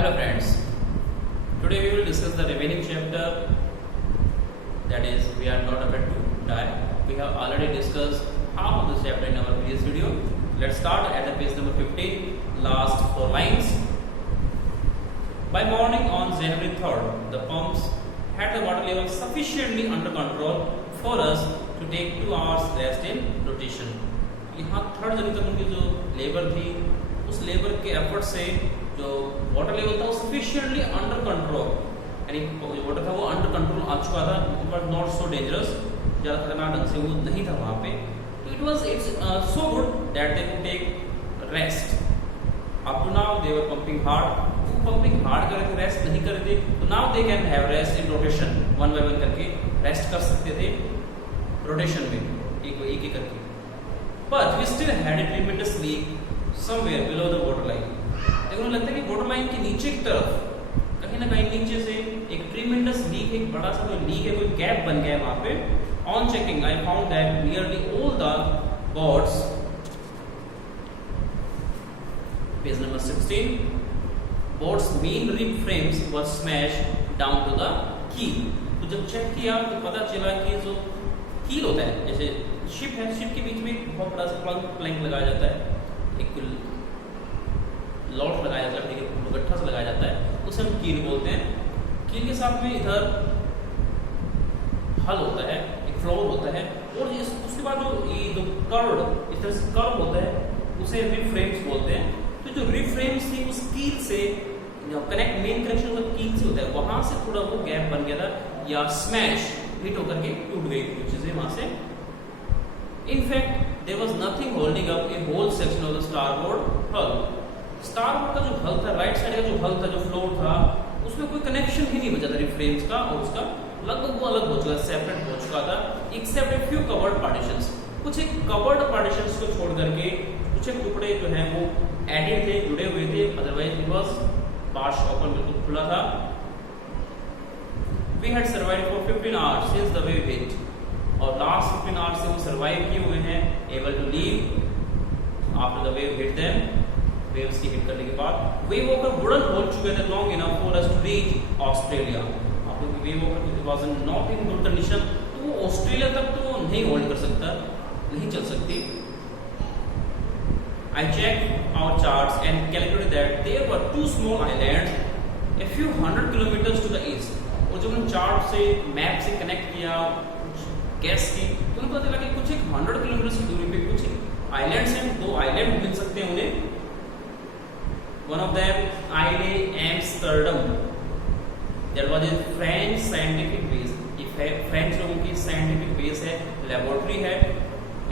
Hello friends, today we will discuss the remaining chapter, that is we are not afraid to die. We have already discussed half of this chapter in our previous video. Let's start at the page number 15, last 4 lines. By morning on January 3rd, the pumps had the water level sufficiently under control for us to take 2 hours rest in rotation. यहाँ 3rd जनवरी तक उनकी जो labour थी, उस labour के effort से जो water level था वो सफिशिएंटली अंडर कंट्रोल, यानी वाटर था वो अंडर कंट्रोल आ चुका था, बट नॉट सो डेंजरस, ज़्यादा खतरनाक ढंग से वो नहीं था वहाँ पे. तो it's so good that they could take rest. Up to now they were pumping hard, pumping hard कर रहे थे, रेस्ट नहीं कर रहे थे. तो now they can have rest in rotation, one by one करके रेस्ट कर सकते थे रोटेशन में, एक एक करके. But we still had a tremendous leak somewhere below the water line. देखो मुझे लगता है कि वाटर लाइन के नीचे की तरफ कहीं ना कहीं नीचे से एक ट्रीमेंडस लीक, एक बड़ा सा कोई लीक है, कोई गैप बन गया है वहां पे. On checking I found that nearly all the boards, page number 16, boards main rib frames were smash down to the keel. तो जब चेक किया तो पता चला कि जो कील होता है, जैसे शिप है, शिप के बीच में एक बहुत बड़ा सा प्लैंक लगाया जाता है, एक लॉट लगाया जाता है, गट्ठा से लगाया जाता है, उसे हम कील बोलते हैं. कील के साथ में इधर हल होता है, एक फ्लोर होता है, और उसके बाद जो कर्व, इस तरह से कर्व होता है, उसे रिब फ्रेम्स बोलते हैं. तो जो रिब फ्रेम्स थी उस कील से कनेक्ट, मेन कनेक्शन मतलब कील से होता है, वहां से थोड़ा वो गैप बन गया था, या स्मैश हिट होकर के टूट गई कुछ चीजें वहां से. In fact, there was nothing holding up a whole section of the starboard hull. Starboard का जो हल था, राइट साइड का जो हल था, जो फ्लोर था, उसमें कोई कनेक्शन ही नहीं बचा था रिफ्रेम्स का, और उसका लगभग वो अलग हो चुका, सेपरेट हो चुका था, except a few covered partitions. कुछ एक कवर्ड पार्टीशंस को छोड़ करके कुछ एक टुकड़े जो हैं वो एडेड थे, जुड़े हुए थे, otherwise it was parched open, बिल्कुल खुला था. We had survived for 15 hours since the wave hit. और लास्ट 15 आवर्स से वो सर्वाइव किए हुए हैं, able to leave after the wave hit them. Waves की हिट करने के बाद wave walker wouldn't hold together long enough for us to reach Australia. आप लोग wave walker was not in good condition, तो वो ऑस्ट्रेलिया तक तो नहीं होल्ड कर सकता, नहीं चल सकती. I check our charts and calculated that there were 2 small islands a few 100 kilometres to the east. और जब हमने चार्ट से, मैप से कनेक्ट किया गैस की, तो उनको पता चला कि कुछ एक 100 किलोमीटर की दूरी पे कुछ आइलैंड्स हैं, 2 आइलैंड मिल सकते हैं उन्हें. One of them Ile Amsterdam, that was a French scientific base. ये फ्रेंच लोगों की साइंटिफिक बेस है, लेबोरेटरी है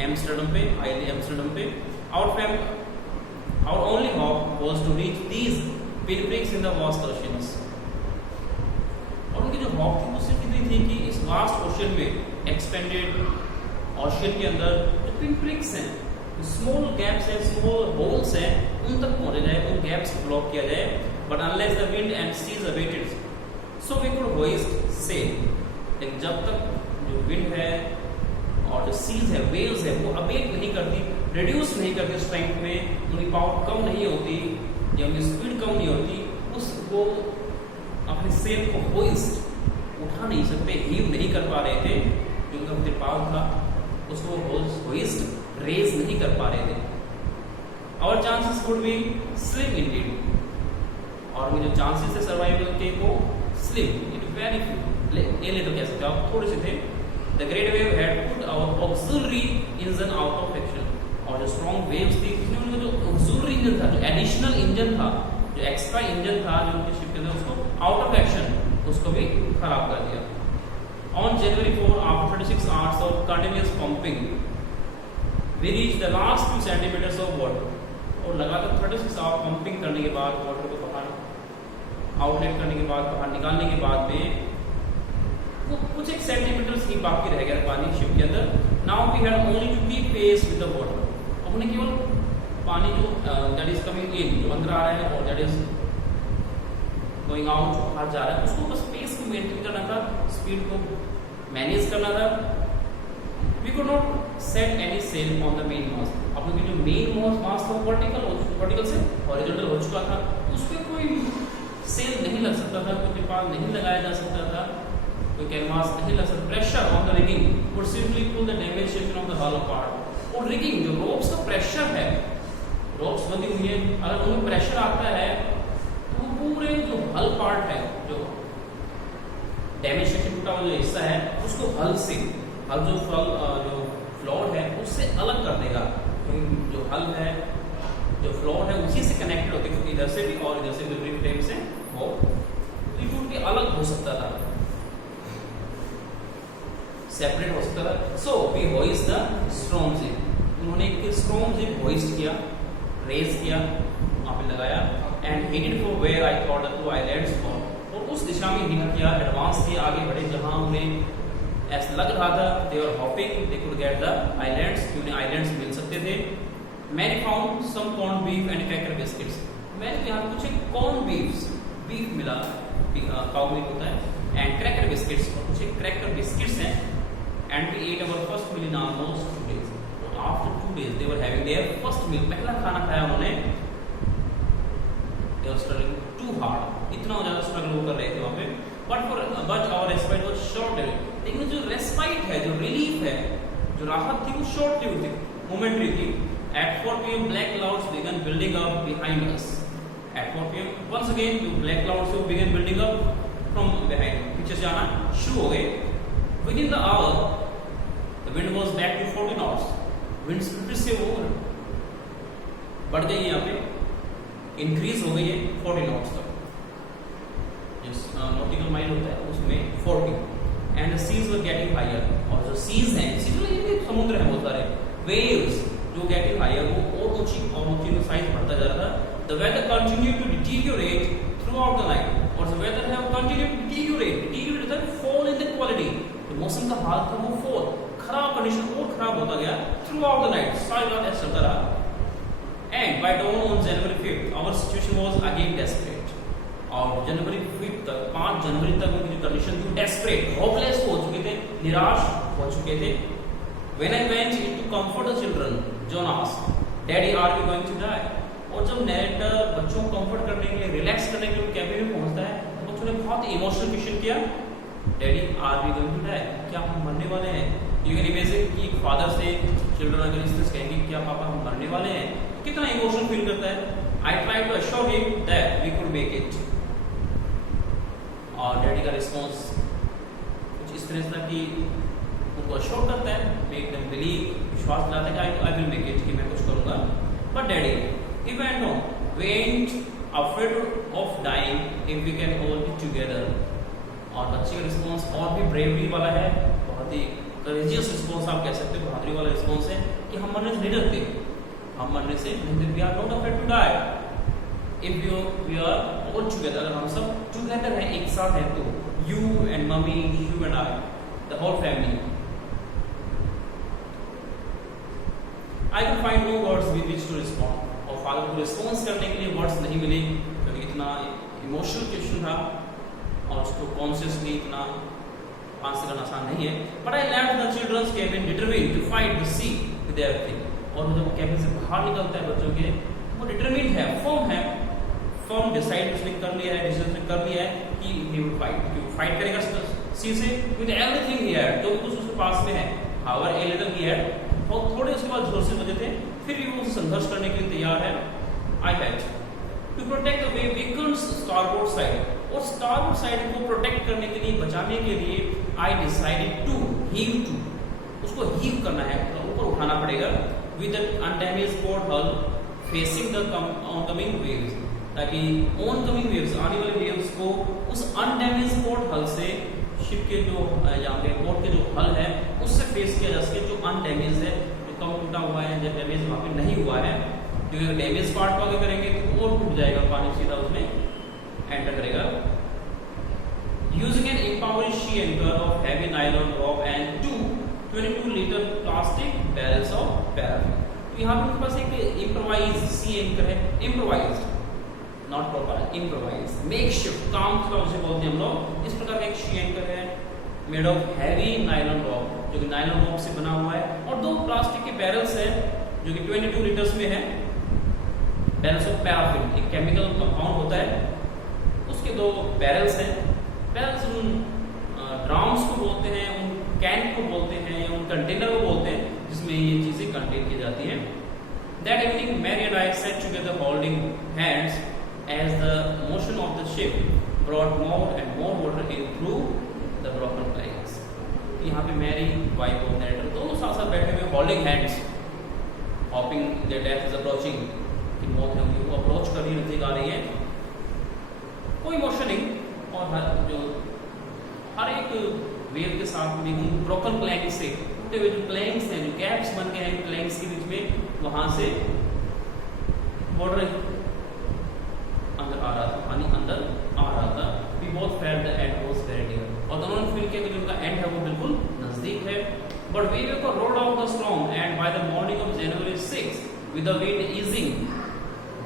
एम्स्टर्डम पे, आइले एम्स्टर्डम पे. Our only hope was to reach these pinpricks in the vast oceans. और उनकी जो होप थी वो सिर्फ इतनी थी कि इस वास्ट ओशियन में, एक्सपेंडेड ओशियन के अंदर जो पिनप्रिक्स हैं, स्मॉल गैप्स हैं, स्मॉल होल्स हैं, उन तक पहुंचा जाए, उन गैप्स को ब्लॉक किया जाए. But unless the wind and seas abated so we could hoist sail. लेकिन जब तक जो विंड है और जो सीज है, वेव्स है, वो अबेट नहीं करती, रिड्यूस नहीं करती स्ट्रेंथ में, उनकी पावर कम नहीं होती या उनकी स्पीड कम नहीं होती, वो अपने सेल को होइस्ट उठा नहीं सकते, हीव नहीं कर पा रहे थे, जो उनका त्रिपाल था उसको होइस्ट रेज नहीं कर पा रहे थे. Our chances would be slim indeed. और जो चांसेस थे सर्वाइवल के वो स्लिम, इट वेरी फ्यू, तो कह सकते हो आप, थोड़े से थे. The great wave had put our auxiliary engine out of action. और जो स्ट्रॉन्ग वेव्स थी उसने उनका जो ऑक्सिलरी इंजन था, जो एडिशनल इंजन था, जो एक्स्ट्रा इंजन था जो उनके शिप के अंदर, उसको आउट ऑफ एक्शन, उसको भी खराब कर दिया. On January 4, after 36 hours of continuous pumping, we reached the last 2 centimeters of water. और लगातार 36 आवर पंपिंग करने के बाद, वाटर को बाहर आउटलेट करने के बाद, बाहर निकालने के बाद में वो कुछ एक सेंटीमीटर्स ही बाकी रह गया पानी शिप के अंदर. Now we had only to keep pace with the water. अब उन्हें केवल पानी जो दैट इज कमिंग इन, जो अंदर आ रहा है, और दैट इज गोइंग आउट, जो बाहर जा रहा है, उसको बस पेस को मेंटेन करना था, स्पीड को मैनेज करना था. We could not set any sail on the main mast. अब जो मेन मास्ट था वो वर्टिकल से हॉरिजॉन्टल हो चुका था, उस पर कोई सकता था, कोई तिरपाल नहीं लगाया जा सकता था, कोई कैनवास नहीं लग सकता। Pressure on the rigging would simply pull the damage section of the hull apart. और रिगिंग जो रोप्स का प्रेशर है, रोप्स बंधी हुई है, अगर उनमें प्रेशर आता है तो वो पूरे जो हल पार्ट है, जो डैमेज सेक्शन टूटा हुआ जो हिस्सा है, उसको हल से, हल जो फ्लोर है उससे अलग कर देगा। जो हल है, जो फ्लोर है उसी से कनेक्टेड होते हैं, इधर से भी और इधर से भी फ्रेम से वो टूट के अलग हो सकता था, सेपरेट हो सकता था। So we hoist the strong jib, उन्होंने एक स्ट्रॉन्ग जिप होइस्ट किया, रेज किया, वहां पे लगाया, and headed for where I thought the two islands for, और उस दिशा में हिट किया, एडवांस किए, आगे बढ़े जहां उन्हें ऐसा लग रहा था they were hoping they could get the islands, कि उन्हें आइलैंड्स मिल सकते थे। मैंने found some corn beef and cracker biscuits, मैंने यहाँ कुछ कॉर्न बीफ मिला, काउ मीट होता है, एंड क्रैकर बिस्किट्स, और कुछ क्रैकर बिस्किट्स हैं, and we ate our first meal in almost 2 days। और after 2 days they were having their first meal, पहला खाना खाया उन्होंने। They were struggling too hard, इतना ज्यादा स्ट्रगल वो कर रहे थे वहाँ पे, but our respite was short lived, लेकिन जो रेस्पाइट है, जो रिलीफ है, जो राहत थी वो शॉर्ट लिव्ड थी, मोमेंटरी थी। At 4 p.m. black clouds began building up behind us. At 4 p.m. once again जो black clouds से began building up from behind, पीछे से आना शुरू हो गए। Within the hour, the wind was back to 40 knots. Wind speed से वो बढ़ गई यहाँ पे, increase हो गई है 40 knots तक, जिस nautical mile होता है उसमें 40, and the seas were getting higher, और जो seas हैं, seas मतलब समुद्र है बहुत सारे, waves जो गेटिंग हायर, वो और ऊंची में साइज बढ़ता जा रहा था। The weather continued to deteriorate throughout the night, और the weather have continued to deteriorate that fall in the quality, तो मौसम का हाल था वो फॉल, खराब कंडीशन और खराब होता गया थ्रू आउट द नाइट, सारी रात ऐसा चलता रहा। And by dawn on January 5th our situation was again desperate, और जनवरी 5 तक, 5 जनवरी तक उनकी जो कंडीशन थी डेस्परेट, होपलेस हो चुके थे, निराश हो चुके थे। When I went in to comfort the children, John asked, "Daddy, are we going to die?" और जब नैरेटर बच्चों को कंफर्ट करने के लिए, रिलैक्स करने के लिए कैबिन में पहुंचता है, तो बच्चों ने बहुत इमोशनल क्वेश्चन किया, "Daddy, are we going to die?" क्या हम मरने वाले हैं? You can imagine कि एक फादर से चिल्ड्रन अगर इस तरह कहेंगे क्या पापा हम मरने वाले हैं, कितना इमोशनल फील करता है। I tried to assure him that we could make it, और डैडी का रिस्पॉन्स कुछ इस तरह था कि उनको अश्योर करता है, मेक देम बिलीव, विश्वास दिलाता है कि आई विल मेक इट, कि मैं कुछ करूंगा। But daddy he went on, we ain't afraid of dying if we can all be together, और बच्चे का रिस्पॉन्स और भी ब्रेवरी वाला है, बहुत ही करेजियस रिस्पॉन्स आप कह सकते हो, बहादुरी वाला रिस्पॉन्स है कि हम मरने से नहीं डरते, हम मरने से नहीं, we are not afraid to die if we are all together, अगर हम सब टुगेदर हैं, एक साथ हैं, तो you and mummy, you and I, the whole family. I could find no words with which to respond, और फादर को रिस्पॉन्स करने के लिए वर्ड्स नहीं मिले, क्योंकि इतना इमोशनल क्वेश्चन था और उसको कॉन्शियसली इतना आंसर करना आसान नहीं है। But I left the children's cabin determined to fight the sea with everything, और जब केबिन से बाहर निकलता है बच्चों के, वो डिटरमिन्ड है, फर्म डिसाइड उसने कर लिया है, डिसीजन कर लिया है कि ही विल फाइट, कि फाइट करेगा सी से विद एवरीथिंग ही हैड, जो कुछ उसके पास में है, हावर ए लिटिल ही हैड, और थोड़े उसके बाद जोर से बजे थे, फिर भी वो संघर्ष करने के लिए तैयार है। I had to protect the way vehicles starboard side, और स्टारबोर्ड साइड को प्रोटेक्ट करने के लिए, बचाने के लिए, I decided to heave to, उसको हीव करना है, तो ऊपर उठाना पड़ेगा, with the undamaged port hull facing the oncoming waves, ताकि ऑनकमिंग वेव्स, आने वाले वेव्स को उस अनडैमेज्ड पोर्ट हल से, शिप के जो यहाँ पे बोट के जो हल है उससे फेस किया जा सके, जो अनडैमेज है, जो कम टूटा हुआ है, जब डैमेज वहाँ पे नहीं हुआ है, क्योंकि डैमेज पार्ट को आगे करेंगे तो और टूट जाएगा, पानी सीधा उसमें एंटर करेगा। Using an improvised sea anchor of heavy nylon rope and 22 litre plastic barrels of paraffin, तो यहाँ पे उनके पास एक इम्प्रोवाइज सी एंकर है, improvised, not proper, improvise, makeshift, काम का उसे बोलते हैं हम लोग। इस प्रकार का एक शी एंकर है मेड ऑफ हैवी नायलॉन रॉप, जो कि नायलॉन रॉप से बना हुआ है, और 2 प्लास्टिक के बैरल्स है जो कि 22 लीटर्स में है, बैरल्स ऑफ पैराफिन, एक केमिकल कंपाउंड होता है, उसके दो बैरल्स हैं, बैरल्स उन ड्रम्स को बोलते हैं, उन कैन को बोलते हैं या उन कंटेनर को बोलते हैं जिसमें ये चीजें कंटेन की जाती हैं। That evening, Mary and I sat together holding hands as the motion of the ship brought more and more water in through the broken planks. यहाँ पे मैरी, वाइफ और नरेटर दोनों साथ साथ बैठे हुए holding hands, hoping their death is approaching, कि मौत है उनको अप्रोच कर रही है, नजदीक आ रही है, कोई मोशन नहीं। और हर एक वेव के साथ में उन ब्रोकन प्लैंक से, टूटे हुए जो प्लैंक्स हैं, जो गैप्स बन गए हैं प्लैंक्स के बीच में, वहां से वाटर अंदर आ रहा था, पानी अंदर आ रहा था। We both felt the end was very near, और दोनों ने फील किया कि जो उनका एंड है वो बिल्कुल नजदीक है। But we were rode out the storm and by the morning of January 6, with the wind easing,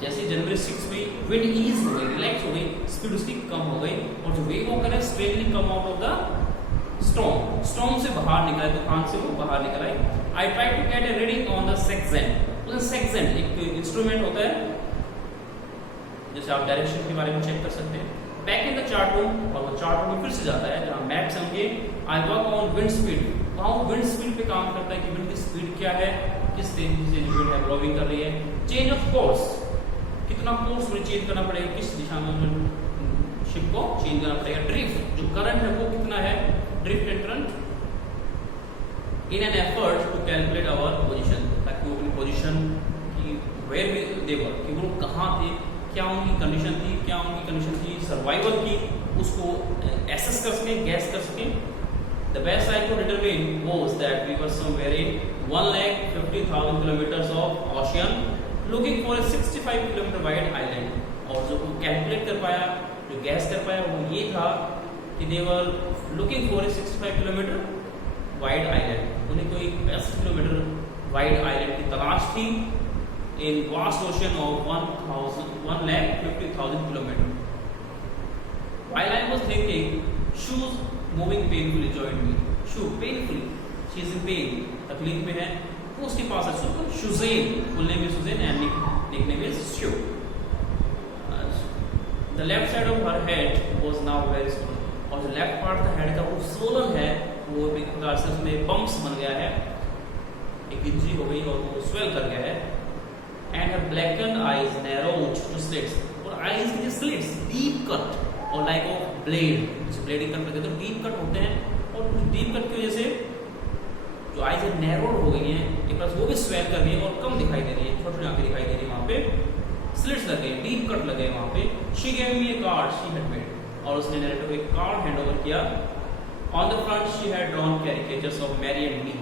जैसे जनवरी 6 में विंड ईज हो गई, रिलैक्स हो गई, स्पीड उसकी कम हो गई, और जो वेव वॉकर है straightly come out of the storm, storm से बाहर निकला, तूफान से वो बाहर निकला है। I try to get a reading on the sextant. Sextant एक इंस्ट्रूमेंट होता है, जैसे आप डायरेक्शन के बारे में चेक कर सकते हैं। Back in the chart room, और वो चार्ट रूम में फिर से जाता है जहाँ मैप्स होंगे। I work on wind speed, वहाँ विंड स्पीड पे काम करता है कि विंड की स्पीड क्या है, किस तेजी से विंड है ब्लोइंग कर रही है। चेंज ऑफ कोर्स, कितना कोर्स मुझे चेंज करना पड़ेगा, किस दिशा में शिप को चेंज करना पड़ेगा। ड्रिफ्ट, जो करंट है वो कितना है, drift and current, in an effort to calculate our position, ताकि वो अपनी पोजीशन की वेयर में दे वर, कि वो कहाँ थे, क्या उनकी कंडीशन थी, क्या उनकी कंडीशन थी सर्वाइवल की, उसको एसेस कर सकें, गैस कर सकें। The best I could determine was that we were somewhere in 1,50,000 kilometres of ocean looking for a 65 kilometre wide island. और जो कैलकुलेट कर पाया, जो गैस कर पाया, वो ये था कि they were looking for a 65 kilometre wide island, उन्हें कोई 65 किलोमीटर वाइड आइलैंड की तलाश थी in vast ocean of 1,50,000 kilometre. While I was thinking, shoes moving painfully joined me. Shoe painfully, she is in pain, तकलीफ में है, वो उसके पास है। Suzanne, full name is Suzanne and nickname is Sue. The left side of her head was now very swollen, और जो left part का head का वो swollen है, वो एक प्रकार से उसमें बम्प्स बन गया है, एक इंजरी हो गई और वो स्वेल कर गया है। And her blackened eyes narrowed to slits, और आईज के स्लिट्स डीप कट और लाइक ऑफ ब्लेड, जैसे ब्लेडिंग कट करते हैं तो डीप कट होते हैं, और कुछ डीप कट की वजह से जो आईज है नैरोड हो गई हैं, एक तरह से वो भी स्वेल कर रही है और कम दिखाई दे रही है, छोटी आंखें दिखाई दे रही है, वहाँ पे स्लिट्स लग गए, डीप कट लगे वहाँ पे। She gave me a card she had made, और उसने नरेटर को एक कार्ड हैंड ओवर किया। On the front she had drawn caricatures of Mary and me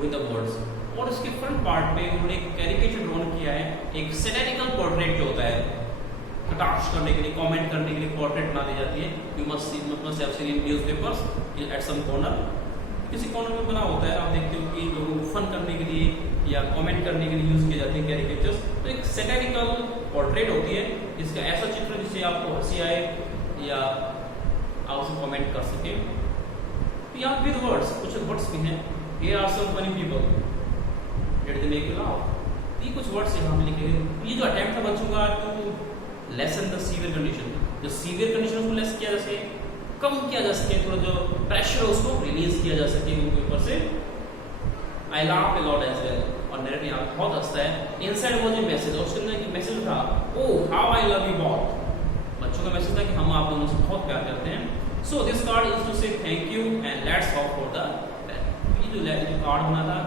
with the words, और उसके फ्रंट पार्ट पे उन्होंने एक कैरिकेचर ड्रॉन किया है, एक सैटिरिकल पोर्ट्रेट जो होता है, कटाक्ष करने के लिए, कमेंट करने के लिए पोर्ट्रेट बना दी जाती है। You must have seen in newspapers at some corner, किसी कॉर्नर में बना होता है, आप देखते हो कि लोगों को फन करने के लिए या कमेंट करने के लिए यूज किए जाते हैं कैरिकेचर्स। तो एक सैटिरिकल पोर्ट्रेट होती है, इसका ऐसा चित्र जिससे आपको हंसी आए या आप उसे कमेंट कर सके। तो यहाँ विद वर्ड्स, कुछ वर्ड्स भी हैं, here are some funny people did they make you laugh, ये कुछ वर्ड्स यहाँ पे लिखे हैं। ये जो अटेम्प्ट था बच्चों का to lessen the severe condition, जो सीवियर कंडीशन को लेस किया जा सके, कम किया जा सके, थोड़ा जो प्रेशर है उसको रिलीज किया जा सके उनके ऊपर से। I laugh a lot as well, और नरेटर यहाँ बहुत हंसता है। इनसाइड वाज ए मैसेज, और उसके अंदर एक मैसेज था, oh how I love you बहुत, बच्चों का मैसेज था कि हम आप दोनों से बहुत प्यार करते हैं। So this card is to say thank you and let's hope for the best. ये जो कार्ड बना था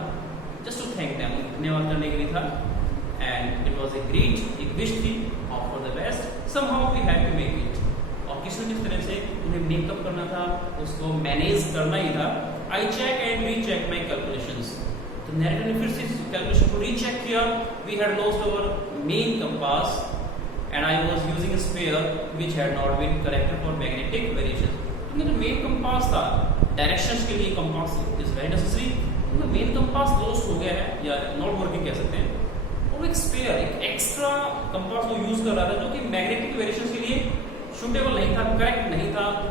जस्ट टू थैंक देम, धन्यवाद करने के लिए था, and it was a great, एक विश थी hope for the best, somehow we had to make it, और किसी न किसी तरह से उन्हें मेकअप करना था, उसको मैनेज करना ही था। I check and recheck my calculations, तो नरेटर ने फिर से कैलकुलेशन को रीचेक किया। We had lost our main compass and I was using a sphere which had not been corrected for magnetic variation. तो मेरा मेन कंपास था, directions के लिए कंपास इज वेरी नेसेसरी, उनका मेन कंपास लॉस्ट हो गया है या नॉट वर्किंग कह सकते हैं, और एक स्फीयर, एक एक्स्ट्रा कंपास वो यूज कर रहा था जो कि मैग्नेटिक वेरिएशंस के लिए सूटेबल नहीं था, करेक्ट नहीं था, तो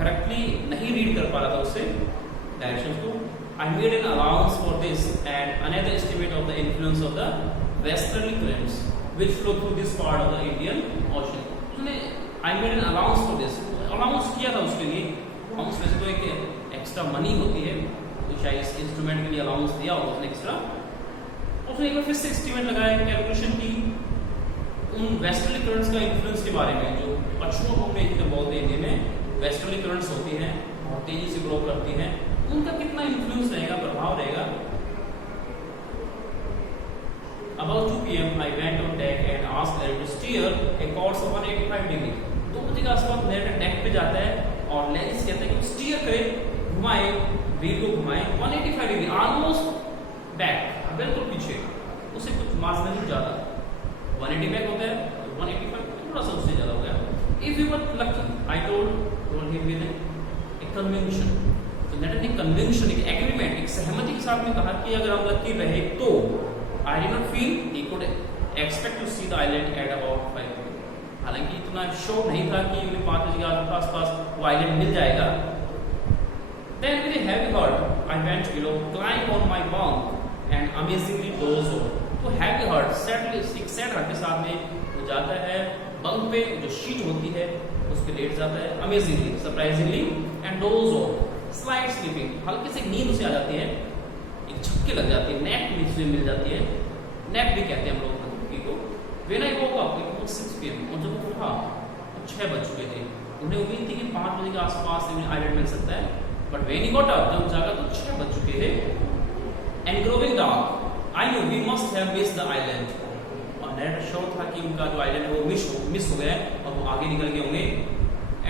करेक्टली नहीं रीड कर पा रहा था उससे डायरेक्शंस को। I made an allowance for this and another estimate of the influence of the westerly currents which flow through this part of the Indian Ocean. उसने I I made an allowance for this, allowance किया था उसके लिए। Allowance वैसे तो एक extra money होती है, तो शायद इस इंस्ट्रूमेंट के लिए अलाउंस दिया होगा उसने एक्स्ट्रा। उसने एक बार फिर से एस्टीमेट लगाया, कैलकुलेशन की उन वेस्टर्ली करंट्स का इन्फ्लुएंस के बारे में, जो पश्चिम को में बोलते हैं, हिंदी में वेस्टर्ली करंट्स होती हैं, बहुत तेजी से ग्रो करती हैं, उनका कितना इन्फ्लुएंस रहेगा, प्रभाव रहेगा। About 2 p.m. I went on deck and asked Larry to steer a course of 185 degree. 2 बजे के आसपास लैरी डेक पे जाता है और लैरी से कहता है कि स्टीयर करे, घुमाए, व्हील को घुमाए 185 डिग्री, ऑलमोस्ट बैक, बिल्कुल पीछे, उससे कुछ मार्जिनली ज्यादा। 180 बैक होता है, 185 थोड़ा सा उससे ज्यादा हो गया। If you were lucky, I told him with a convention. तो लैरी ने कन्वेंशन, एक एग्रीमेंट, एक सहमति के साथ में कहा कि अगर हम लकी रहे तो I did not feel he could expect to see the island at about 5 p.m. हालांकि इतना श्योर नहीं था कि उन्हें 5 बजे के आसपास वो आइलैंड मिल जाएगा। Then with a heavy heart I went below, climbed on my bunk and amazingly dozed off. तो heavy heart, sad heart के साथ में वो जाता है बंक पे, जो शीट होती है उस पे लेट जाता है, amazingly, surprisingly and dozed off. Slight sleeping, हल्की सी नींद उसे आ जाती है, एक झपकी लग जाती है, नैप भी मिल जाती है, नैप भी कहते हैं हम लोग को। When I woke up it was 6 p.m. और जब वो उठा तो 6 बज चुके थे। उन्हें उम्मीद थी कि 5 बजे के आसपास उन्हें आइलैंड मिल सकता है, but when he got up, जब जागा तो 6 बज चुके थे। And growing dark, I knew we must have missed the island. और नैरेटर श्योर था कि उनका जो आइलैंड है वो मिस हो गया है और वो आगे निकल गए होंगे।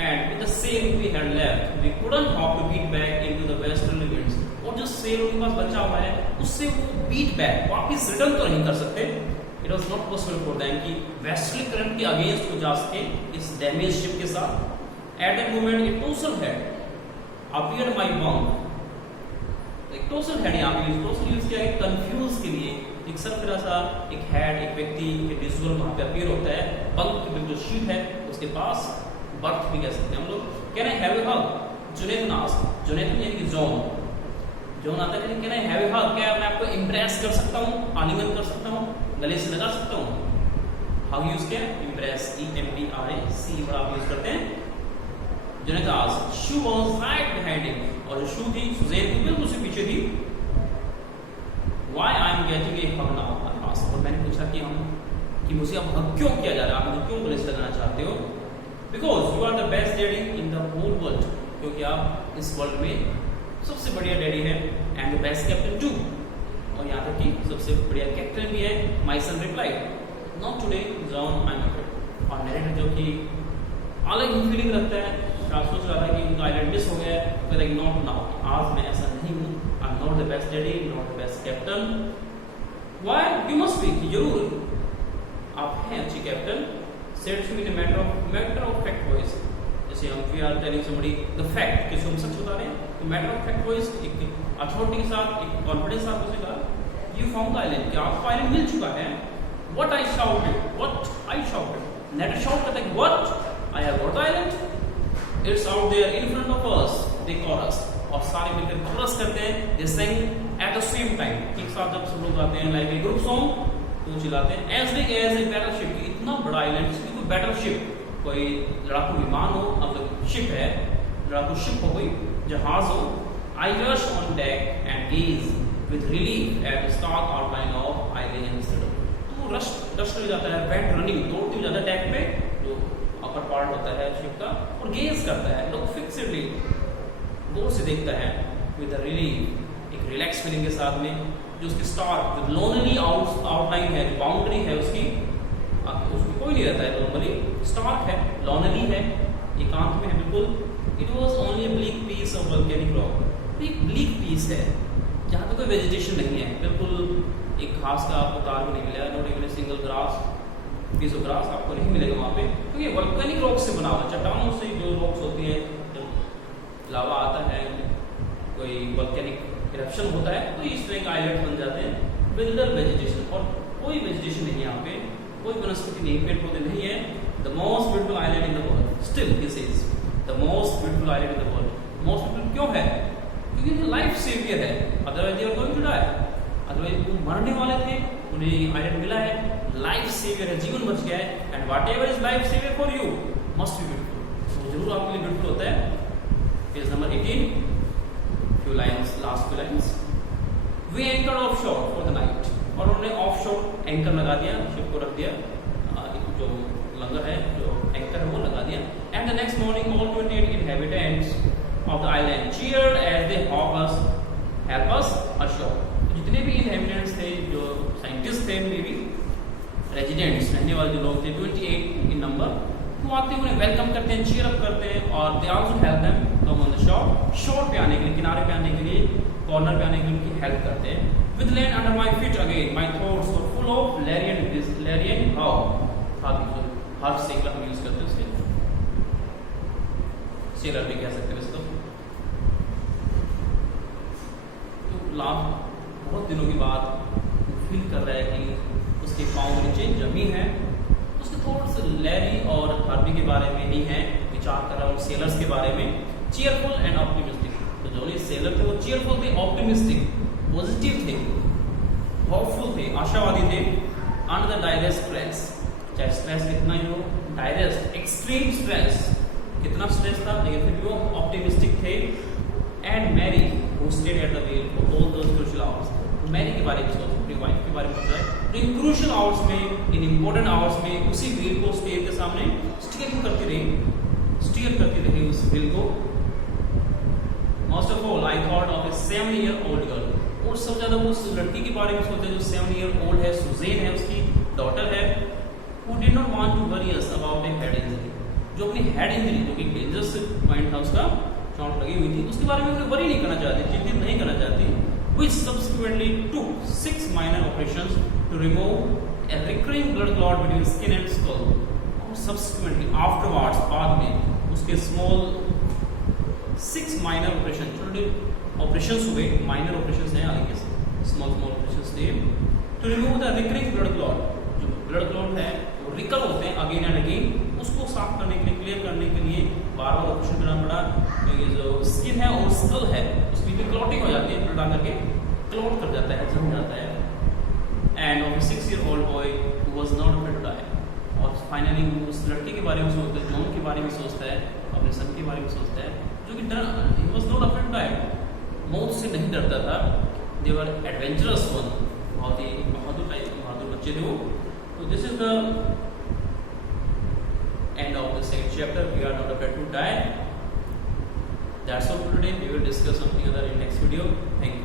And with the sail we had left, we couldn't hope to beat back into the westerly winds. और जो सेल उनके पास बचा हुआ है उससे वो बीट बैक, वापस रिटर्न तो नहीं कर सकते। It was not possible for them कि वेस्टर्ली करंट के अगेंस्ट वो जा सके इस डैमेज शिप के साथ। At that moment a tousled head appeared my bunk. एक टोसल हेड यहाँ पे टोसल यूज किया है कंफ्यूज के लिए, एक सरफिरा सा एक हेड, एक व्यक्ति, एक विजुअल वहां पे अपीयर होता है बंक की जो शीट है उसके पास, बर्थ भी कह सकते हैं हम लोग। Can I have a hug? Junaid asked, Junaid यानी कि जॉन आता है, कैन आई हैव ए हग? क्या मैं आपको इम्प्रेस कर सकता हूँ, आलिंगन कर सकता हूँ, गले से लगा सकता हूँ? हग यूज किया, इम्प्रेस, EMPRES वर्ड आप यूज करते हैं। Junaid asked, shoe was right behind him, और जो शू थी सुजैन की बिल्कुल उससे पीछे थी। Why I am getting a hug now? और मैंने पूछा कि मुझे अब हग क्यों किया जा रहा है, मुझे क्यों गले से लगाना चाहते हो? Because you are the best daddy in the whole world, क्योंकि आप इस वर्ल्ड में सबसे बढ़िया डैडी है, and the best captain too, और यहाँ तक कि सबसे बढ़िया कैप्टन भी है। My son replied, not today John, I am afraid. और नरेटर जो कि अलग ही फीलिंग रखता है, सोच रहा था कि उनका आइलैंड मिस हो गया है, तो लाइक नॉट नाउ, आज मैं ऐसा नहीं हूँ, I am not the best daddy, not the best captain. Why you must be, जरूर आप हैं अच्छी captain. Said to me the matter of fact voice, जैसे हम we are telling somebody the fact, किसी हम सच बता रहे हैं तो मैटर ऑफ फैक्ट वॉइस, एक अथॉरिटी के साथ, एक कॉन्फिडेंस के साथ उसे कहा, यू फाउंड द आइलैंड, क्या आपको आइलैंड मिल चुका है? What I shouted, later shout करता है, what I have got the island, it's out there in front of us, they chorus, और सारे मिलकर कोरस करते हैं, they sing at the same time, एक साथ जब सब लोग गाते हैं लाइक ए ग्रुप सॉन्ग, तो चिल्लाते हैं, as big as a battleship, इतना बड़ा आइलैंड, इसकी कोई बैटलशिप, कोई लड़ाकू विमान हो, मतलब शिप है, लड़ाकू शिप हो, कोई जहाज हो। I rushed on deck and gazed with relief at the stark outline of island and citadel. तो रश हो जाता है, वेंट रनिंग, दौड़ती हो जाता है डेक पे, जो अपर पार्ट होता है शिप का, और गेज करता है, लोग फिक्सेडली गौर से देखता है, विद रिलीफ, एक रिलैक्स फीलिंग के साथ में, जो उसकी स्टार्क, जो लोनली आउटलाइन है, जो बाउंड्री है उसकी कोई नहीं रहता है नॉर्मली, स्टार्क है, लोनली है, एकांत में है बिल्कुल। It was only bleak piece of volcanic rock, एक ब्लीक पीस है जहाँ पे कोई वेजिटेशन नहीं है, बिल्कुल एक घास का आपको तार भी नहीं मिलेगा, not even a single grass, piece of grass आपको नहीं मिलेगा वहाँ पे, क्योंकि वोल्केनिक रॉक से बना हुआ, चट्टानों से जो रॉक्स होती है, जब लावा आता है, कोई वोल्केनिक इरप्शन होता है, तो इस तरह के आइलैंड बन जाते हैं विद लिटिल वेजिटेशन, और कोई वेजिटेशन नहीं है यहाँ पे, कोई वनस्पति नहीं, पेड़ पौधे नहीं है। The most beautiful island in the world, still this is the most beautiful island in the world. Most beautiful क्यों है? क्योंकि ये लाइफ सेवियर है, otherwise they are going to die, अदरवाइज वो मरने वाले थे, उन्हें आइलैंड मिला है, लाइफ सेवियर है, जीवन बच गया है, and whatever is life saver for you, must be beautiful, तो जरूर आपके लिए ब्यूटीफुल होता है। Page number 18, few lines, last few lines. We anchor off shore for the night, और उन्होंने ऑफ शोर एंकर लगा दिया, शिप को रख दिया, जो लंगर है, जो एंकर है वो लगा दिया। And the next morning all 28 inhabitants of the island cheered as they help us ashore। जितने भी inhabitants थे, जो साइंटिस्ट थे, मे बी रेजिडेंट्स, रहने वाले जो लोग थे 28 इन नंबर, वो आते उन्हें वेलकम करते हैं, चीयर अप करते हैं, और they also help them come on the shore, शोर पे आने के लिए, किनारे पे आने के लिए, कॉर्नर पे आने के लिए उनकी हेल्प करते हैं। With land under my feet again my thoughts were full of Larry and how, हर सेकल हम यूज करते हैं उसके, सेलर भी कह सकते हैं इसको। तो लास्ट बहुत दिनों के बाद फील कर रहा है कि उसके पाँव नीचे जमी है, उसके थोड़े से लैरी और हार्वी के बारे में ही है, विचार कर रहा हूँ सेलर्स के बारे में, चीयरफुल एंड ऑप्टिमिस्टिक। तो जो ये सेलर थे वो चीयरफुल थे, ऑप्टिमिस्टिक, पॉजिटिव थे, होपफुल थे, आशावादी थे। अंडर द डायरेस्ट स्ट्रेस, चाहे स्ट्रेस कितना ही हो, डायरेस्ट एक्सट्रीम स्ट्रेस, कितना स्ट्रेस था, लेकिन फिर भी वो ऑप्टिमिस्टिक थे। And Mary who stayed at the wheel for all those crucial hours, Mary के बारे में सोच, अपनी वाइफ के बारे में सोच रहा है, तो इन क्रूशियल आवर्स में, इन इंपॉर्टेंट आवर्स में उसी व्हील को स्टेज के सामने स्टीयरिंग करती रही, स्टीयर करती रही उस व्हील को। Most of all I thought of A 7-year-old girl, और सबसे ज्यादा वो उस लड़की के बारे में सोचते जो 7-year-old है, सुजेन है, उसकी डॉटर है, who did not want to worry us about a head injury, जो अपनी हेड इंजरी, जो कि डेंजरस पॉइंट था उसका, चोट लगी हुई थी, उसके बारे में उन्हें वरी नहीं करना चाहती, चिंतित नहीं करना चाहती। which subsequently took 6 minor operations to remove a recurring blood clot between skin and skull, और subsequently afterwards, बाद में उसके small 6 minor operation, छोटे operations हुए, minor operations हैं आगे के, small operations थे, to remove the recurring blood clot, जो blood clot है वो रिकल होते हैं अगेन एंड अगेन, उसको साफ करने के लिए, क्लियर करने के लिए बार बार ऑपरेशन करना पड़ा। ये जो स्किन है और स्कल है उसकी भी क्लॉटिंग हो जाती है, ब्लड आकर के क्लॉट कर जाता है, जम जाता है। End of 6-year-old boy who was not afraid to die, और फाइनली वो उस लड़के के बारे में सोचता है, जॉन के बारे में सोचता है, अपने सन के बारे में सोचता है, जो कि he was not afraid to die, मौत से नहीं डरता था। they were adventurous one, बहुत ही बहादुर बच्चे थे वो। तो this is the end of the second chapter. We are not afraid to die. That's all for today. We will discuss something other in next video. Thank you.